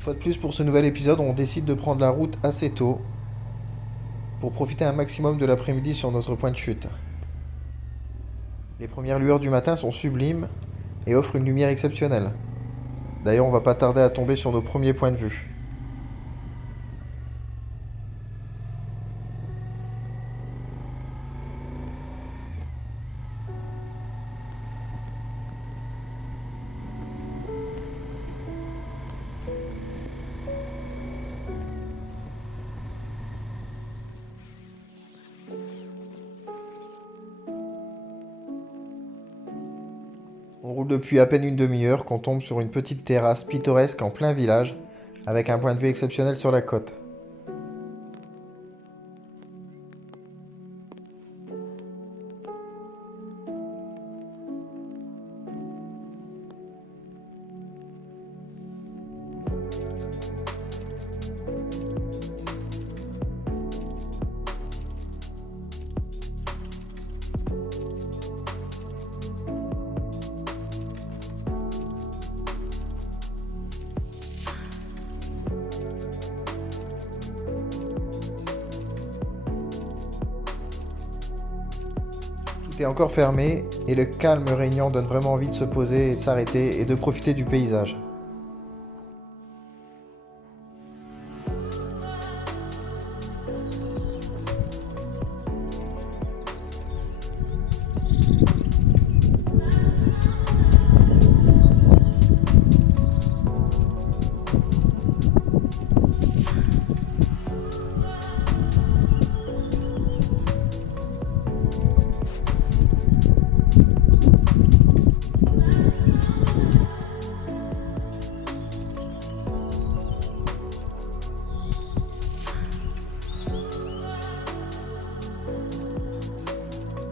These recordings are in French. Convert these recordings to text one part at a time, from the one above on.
Une fois de plus pour ce nouvel épisode, on décide de prendre la route assez tôt pour profiter un maximum de l'après-midi sur notre point de chute. Les premières lueurs du matin sont sublimes et offrent une lumière exceptionnelle. D'ailleurs, on va pas tarder à tomber sur nos premiers points de vue. On roule depuis à peine une demi-heure qu'on tombe sur une petite terrasse pittoresque en plein village, avec un point de vue exceptionnel sur la côte. Tout est encore fermé et le calme régnant donne vraiment envie de se poser et de s'arrêter et de profiter du paysage.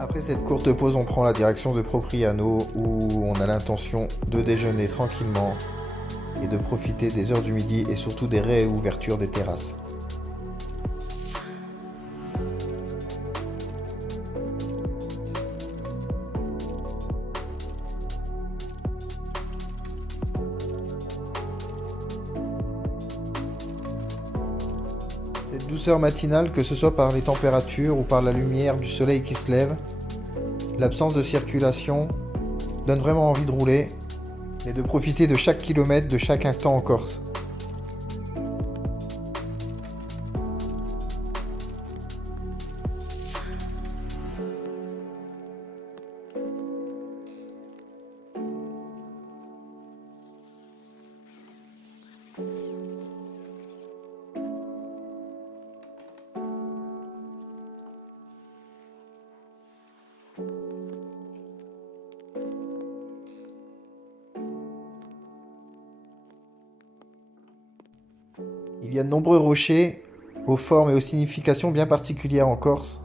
Après cette courte pause, on prend la direction de Propriano où on a l'intention de déjeuner tranquillement et de profiter des heures du midi et surtout des réouvertures des terrasses. Cette douceur matinale, que ce soit par les températures ou par la lumière du soleil qui se lève, l'absence de circulation donne vraiment envie de rouler et de profiter de chaque kilomètre, de chaque instant en Corse. Il y a de nombreux rochers aux formes et aux significations bien particulières en Corse.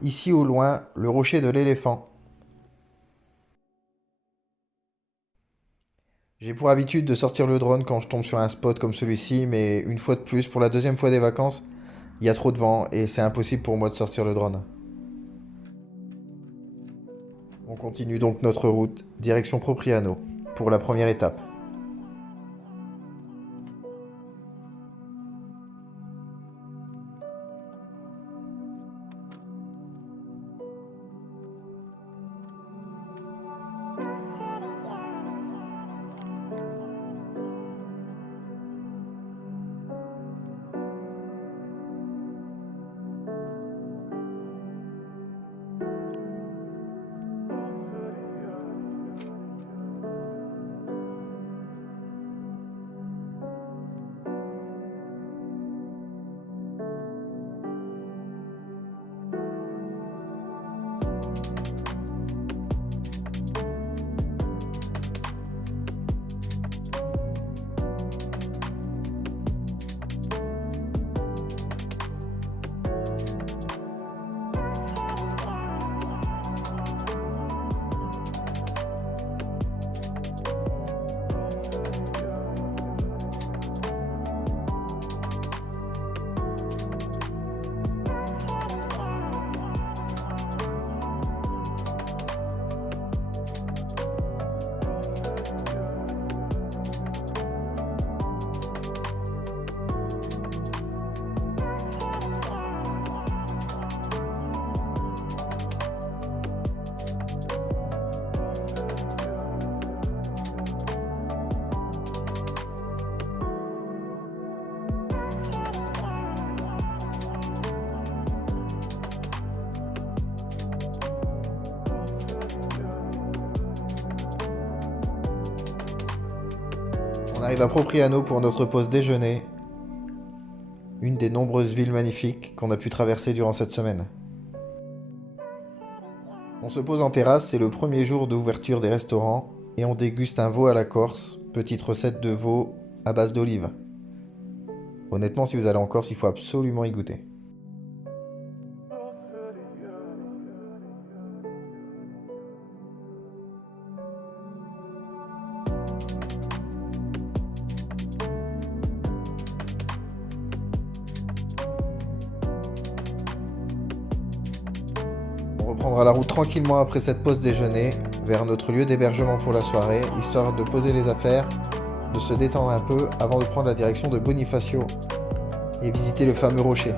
Ici au loin, le rocher de l'éléphant. J'ai pour habitude de sortir le drone quand je tombe sur un spot comme celui-ci, mais une fois de plus, pour la deuxième fois des vacances, il y a trop de vent et c'est impossible pour moi de sortir le drone. On continue donc notre route, direction Propriano, pour la première étape. On arrive à Propriano pour notre pause déjeuner, une des nombreuses villes magnifiques qu'on a pu traverser durant cette semaine. On se pose en terrasse, c'est le premier jour d'ouverture des restaurants et on déguste un veau à la Corse, petite recette de veau à base d'olive. Honnêtement, si vous allez en Corse, il faut absolument y goûter. On reprendra la route tranquillement après cette pause déjeuner vers notre lieu d'hébergement pour la soirée, histoire de poser les affaires, de se détendre un peu avant de prendre la direction de Bonifacio et visiter le fameux rocher.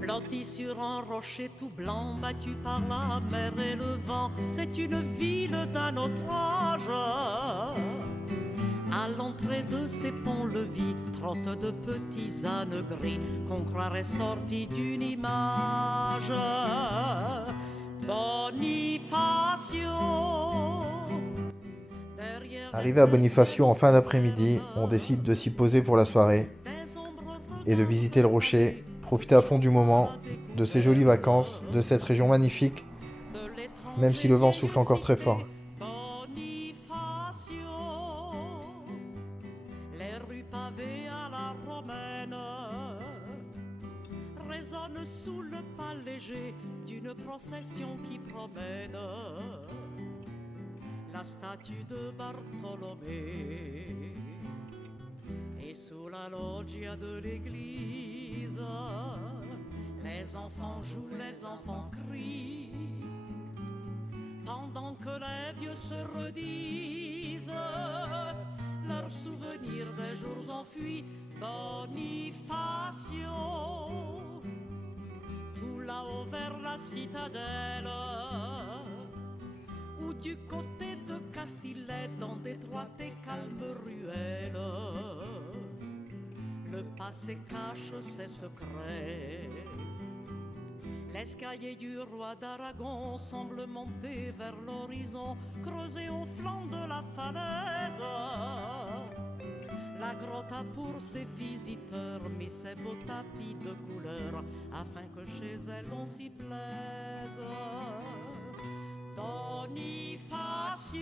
Blotti sur un rocher tout blanc, battu par la mer et le vent, c'est une ville d'un autre âge. À l'entrée de ces ponts-levis trottent de petits ânes gris qu'on croirait sortis d'une image. Bonifacio. Arrivé à Bonifacio en fin d'après-midi, on décide de s'y poser pour la soirée et de visiter le rocher, profiter à fond du moment, de ces jolies vacances, de cette région magnifique, même si le vent souffle encore très fort. Les rues pavées à la romaine résonnent sous le pas léger d'une procession qui promène la statue de Bartolomé. Et sous la loggia de l'église, les enfants jouent, les enfants crient, pendant que les vieux se redisent leurs souvenirs des jours enfuis. Bonifacio, tout là-haut vers la citadelle, ou du côté de Castille, dans d'étroites et calmes ruelles, le passé cache ses secrets. L'escalier du roi d'Aragon semble monter vers l'horizon, creusé au flanc de la falaise. La grotte a pour ses visiteurs mis ses beaux tapis de couleurs, afin que chez elle on s'y plaise. Bonifacio.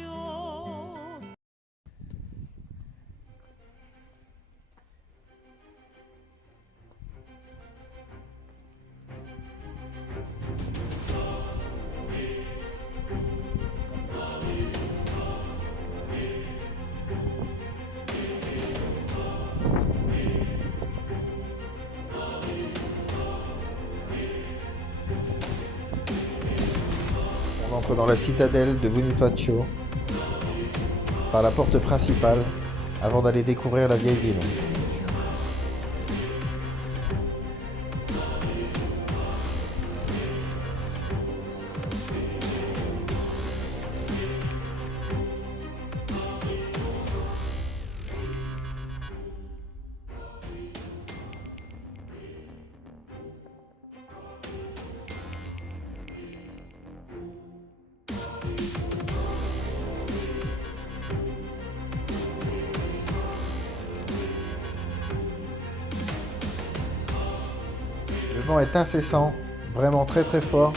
On entre dans la citadelle de Bonifacio par la porte principale avant d'aller découvrir la vieille ville. Le vent est incessant, vraiment très très fort,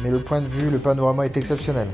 mais le point de vue, le panorama est exceptionnel.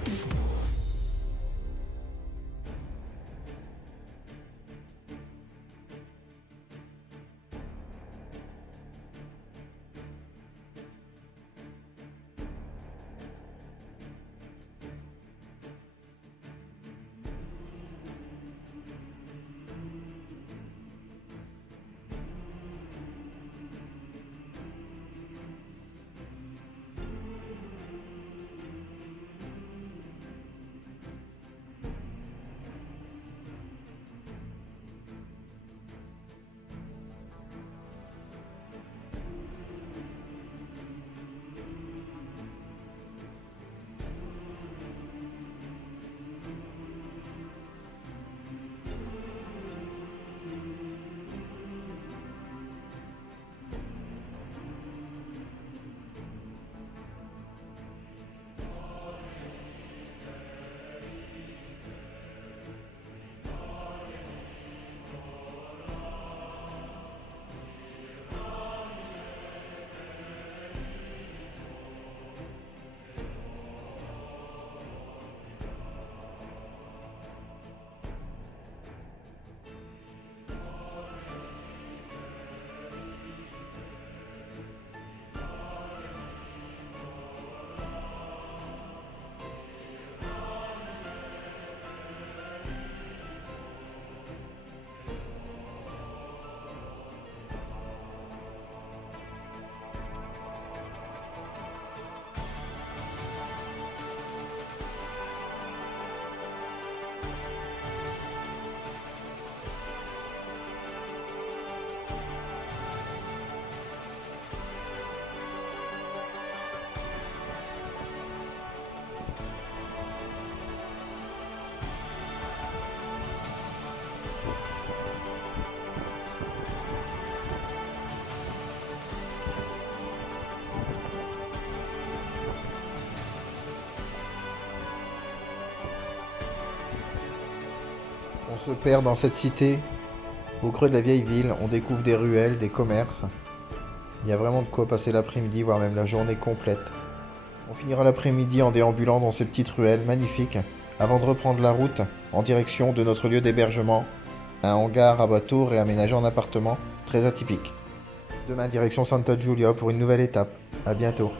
se perd dans cette cité. Au creux de la vieille ville, on découvre des ruelles, des commerces. Il y a vraiment de quoi passer l'après-midi, voire même la journée complète. On finira l'après-midi en déambulant dans ces petites ruelles magnifiques, avant de reprendre la route en direction de notre lieu d'hébergement, un hangar à bateau réaménagé en appartement très atypique. Demain, direction Santa Giulia pour une nouvelle étape. À bientôt.